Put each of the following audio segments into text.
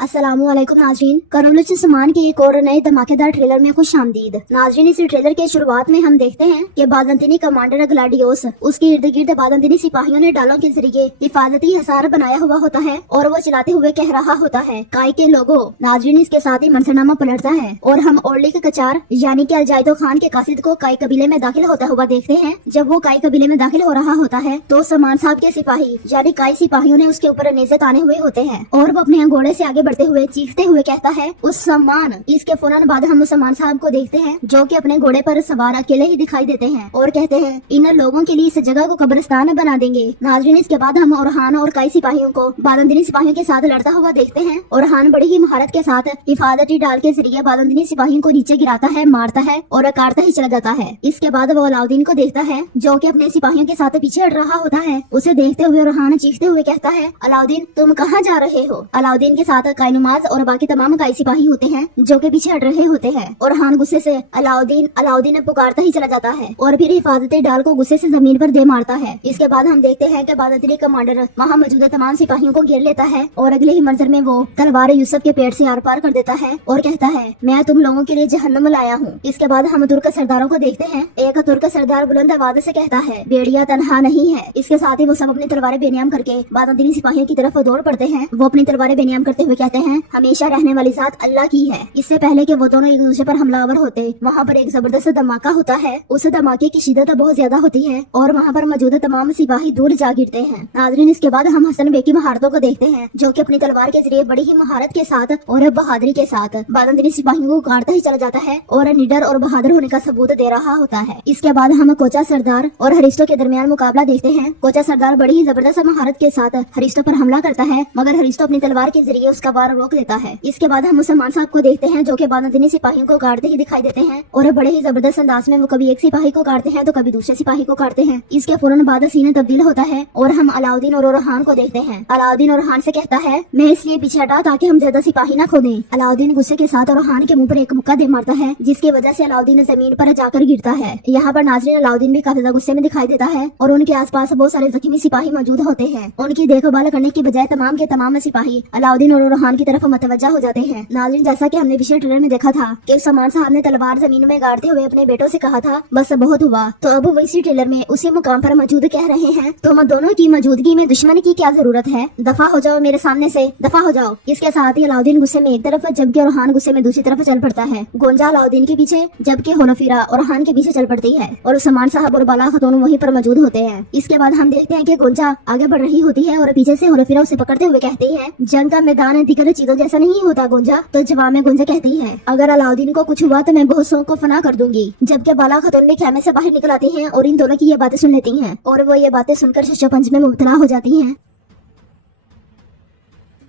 अस्सलाम वालेकुम नाजरीन, करोलुस्मान के एक और नए धमाकेदार ट्रेलर में खुश आमदीद। नाजरीन, इस ट्रेलर के शुरुआत में हम देखते हैं कि बाज़ंतीनी कमांडर ग्लाडियोस उसके इर्द गिर्द बाज़ंतीनी सिपाहियों ने डालों के जरिए हिफाजती हिसार बनाया हुआ होता है और वो चलाते हुए कह रहा होता है, काई के लोगो। नाजरीन, इसके साथ ही मंजरनामा पलटता है और हम ओरली के कचार यानी कि अलजाइदो खान के कासिद को काई कबीले में दाखिल होता हुआ देखते हैं। जब वो काई कबीले में दाखिल हो रहा होता है तो समान साहब के सिपाही यानी काई सिपाहियों ने उसके ऊपर नेज़े ताने हुए होते हैं और वो अपने घोड़े से आगे बढ़ते हुए चीखते हुए कहता है, उस सम्मान। इसके फौरन बाद हम समान साहब को देखते हैं जो कि अपने घोड़े पर सवार अकेले ही दिखाई देते हैं और कहते हैं, इन लोगों के लिए इस जगह को कब्रिस्तान बना देंगे। नाजरीन, इसके बाद हम ओरहान और काई सिपाहियों को बालंदनी सिपाहियों के साथ लड़ता हुआ देखते हैं। ओरहान बड़ी ही महारत के साथ हिफाजती डाल के जरिए बालंदनी सिपाहियों को नीचे गिराता है, मारता है और काटता ही चला जाता है। इसके बाद वो अलाउद्दीन को देखता है जो कि अपने सिपाहियों के साथ पीछे हट रहा होता है। उसे देखते हुए ओरहान चीखते हुए कहता है, अलाउद्दीन तुम कहाँ जा रहे हो। अलाउद्दीन के साथ कायनुमाज और बाकी तमाम काई सिपाही होते हैं जो के पीछे हट रहे होते हैं। ओरहान गुस्से से अलाउद्दीन अलाउद्दीन पुकारता ही चला जाता है और फिर हिफाजती डाल को गुस्से से जमीन पर दे मारता है। इसके बाद हम देखते हैं कि बाज़ंतीनी कमांडर वहाँ मौजूद तमाम सिपाहियों को घेर लेता है और अगले ही मंजर में वो तलवार यूसुफ के पेट से आर पार कर देता है और कहता है, मैं तुम लोगों के लिए जहन्नुम लाया हूँ। इसके बाद हम तुर्क सरदारों को देखते हैं। एक तुर्क सरदार बुलंद आवाज से कहता है, बेड़िया तनहा नहीं है। इसके साथ ही वो सब अपनी तलवारें बेनियाम करके बाज़ंतीनी सिपाहियों की तरफ दौड़ पड़ते हैं। वो अपनी तलवारें बेनियाम करते हुए कहते हैं, हमेशा रहने वाली जात अल्लाह की है। इससे पहले कि वो दोनों एक दूसरे पर हमलावर होते, वहाँ पर एक जबरदस्त धमाका होता है। उस धमाके की शिद्दत बहुत ज्यादा होती है और वहाँ पर मौजूद तमाम सिपाही दूर जा गिरते हैं। नाज़रीन, इसके बाद हम हसन बे की महारतों को देखते हैं जो कि अपनी तलवार के जरिए बड़ी ही महारत के साथ और बहादुरी के साथ बाज़ंतीनी सिपाहियों को काटता ही चला जाता है और निडर और बहादुर होने का सबूत दे रहा होता है। इसके बाद हम कोचा सरदार और हरिस्टो के दरमियान मुकाबला देखते हैं। कोचा सरदार बड़ी ही जबरदस्त महारत के साथ हरिस्टो पर हमला करता है मगर हरिस्टो अपनी तलवार के जरिए उसका वार रोक देता है। इसके बाद हम मुसलमान साहब को देखते हैं जो कि बाज़ंतीनी सिपाहियों को काटते ही दिखाई देते हैं और बड़े ही जबरदस्त अंदाज में वो कभी एक सिपाही को काटते हैं तो कभी दूसरे सिपाही को काटते हैं। इसके फौरन बाद सीन तब्दील होता है और हम अलाउद्दीन और ओरहान को देखते हैं। अलाउद्दीन ओरहान से कहता है, मैं इसलिए पीछे हटा ताकि हम ज्यादा सिपाही ना खो दें। अलाउद्दीन गुस्से के साथ ओरहान के मुंह पर एक मुक्का दे मारता है जिसकी वजह से अलाउद्दीन जमीन पर जाकर गिरता है। यहाँ पर नाज़रीन अलाउद्दीन भी काफी ज्यादा गुस्से में दिखाई देता है और उनके आसपास बहुत सारे जख्मी सिपाही मौजूद होते हैं। उनकी देखभाल करने की बजाय तमाम के तमाम सिपाही अलाउद्दीन और ओरहान की तरफ मुतवज्जा हो जाते हैं। नाज़रीन, जैसा कि हमने पिछले ट्रेलर में देखा था कि समान साहब ने तलवार जमीन में गाड़ते हुए अपने बेटों से कहा था, बस बहुत हुआ। तो अब वो इसी ट्रेलर में उसी मुकाम पर मौजूद कह रहे हैं, तुम दोनों की मौजूदगी में दुश्मन की क्या जरूरत है, दफा हो जाओ मेरे सामने से, दफा हो जाओ। इसके साथ ही अलाउद्दीन गुस्से में एक तरफ जबकि ओरहान गुस्से में दूसरी तरफ चल पड़ता है। गोंजा अलाउद्दीन के पीछे जबकि होलोफिरा ओरहान के पीछे चल पड़ती है और समान साहब और बाला खतून वहीं पर मौजूद होते हैं। इसके बाद हम देखते हैं कि गोंजा आगे बढ़ रही होती है और पीछे से होलोफिरा उसे पकड़ते हुए कहती है, जंग का मैदान दिगर चीजों जैसा नहीं होता गोंजा। तो जवाब में गोंजा कहती है, अगर अलाउद्दीन को कुछ हुआ तो मैं बहुतों को फना कर दूंगी। जबकि बाला खतून भी खेमे से बाहर निकल आती हैं और इन दोनों की ये बातें सुन लेती हैं और वो ये बातें सुनकर शशोपंज में मुब्तला हो जाती हैं।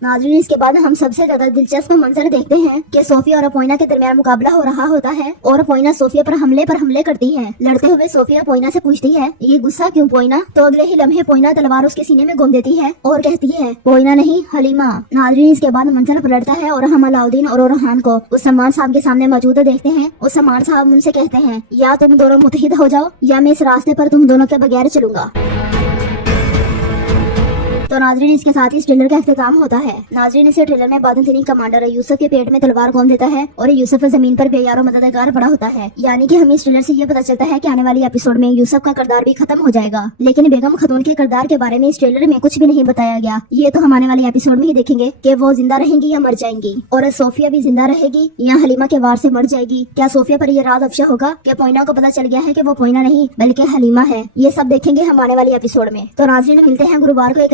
नाज़रीन, इसके बाद हम सबसे ज्यादा दिलचस्प मंजर देखते हैं कि सोफिया और पोइना के दरमियान मुकाबला हो रहा होता है और पोइना सोफिया पर हमले करती है। लड़ते हुए सोफिया पोइना से पूछती है, ये गुस्सा क्यों पोइना। तो अगले ही लम्हे पोइना तलवार उसके सीने में घुम देती है और कहती है, पोइना नहीं हलीमा। नाज़रीन, इसके बाद मंजर पलटता है और हम अलाउद्दीन और ओरहान को उस्मान साहब के सामने मौजूद देखते हैं। उस्मान साहब उनसे कहते हैं, या तुम दोनों मुत्तहिद हो जाओ या मैं इस रास्ते पर तुम दोनों के बगैर चलूंगा। तो नाज़रीन, इसके साथ ही इस ट्रेलर का इख्तिताम होता है। नाज़रीन, इस ट्रेलर में बाज़ंतीनी कमांडर यूसुफ के पेट में तलवार घोंप देता है और यूसुफ जमीन पर बेयारो मददगार पड़ा होता है। यानी कि हमें इस ट्रेलर से ये पता चलता है कि आने वाली एपिसोड में यूसुफ का किरदार भी खत्म हो जाएगा। लेकिन बेगम खतून के किरदार के बारे में इस ट्रेलर में कुछ भी नहीं बताया गया। ये तो हम आने वाली एपिसोड में ही देखेंगे कि वो जिंदा रहेंगी या मर जाएंगी और सोफिया भी जिंदा रहेगी या हलीमा के वार से मर जाएगी। क्या सोफिया पर यह राज अफशा होगा कि पोइना को पता चल गया है कि वो पोइना नहीं बल्कि हलीमा है। ये सब देखेंगे हम आने वाली एपिसोड में। तो नाज़रीन, मिलते हैं गुरुवार को एक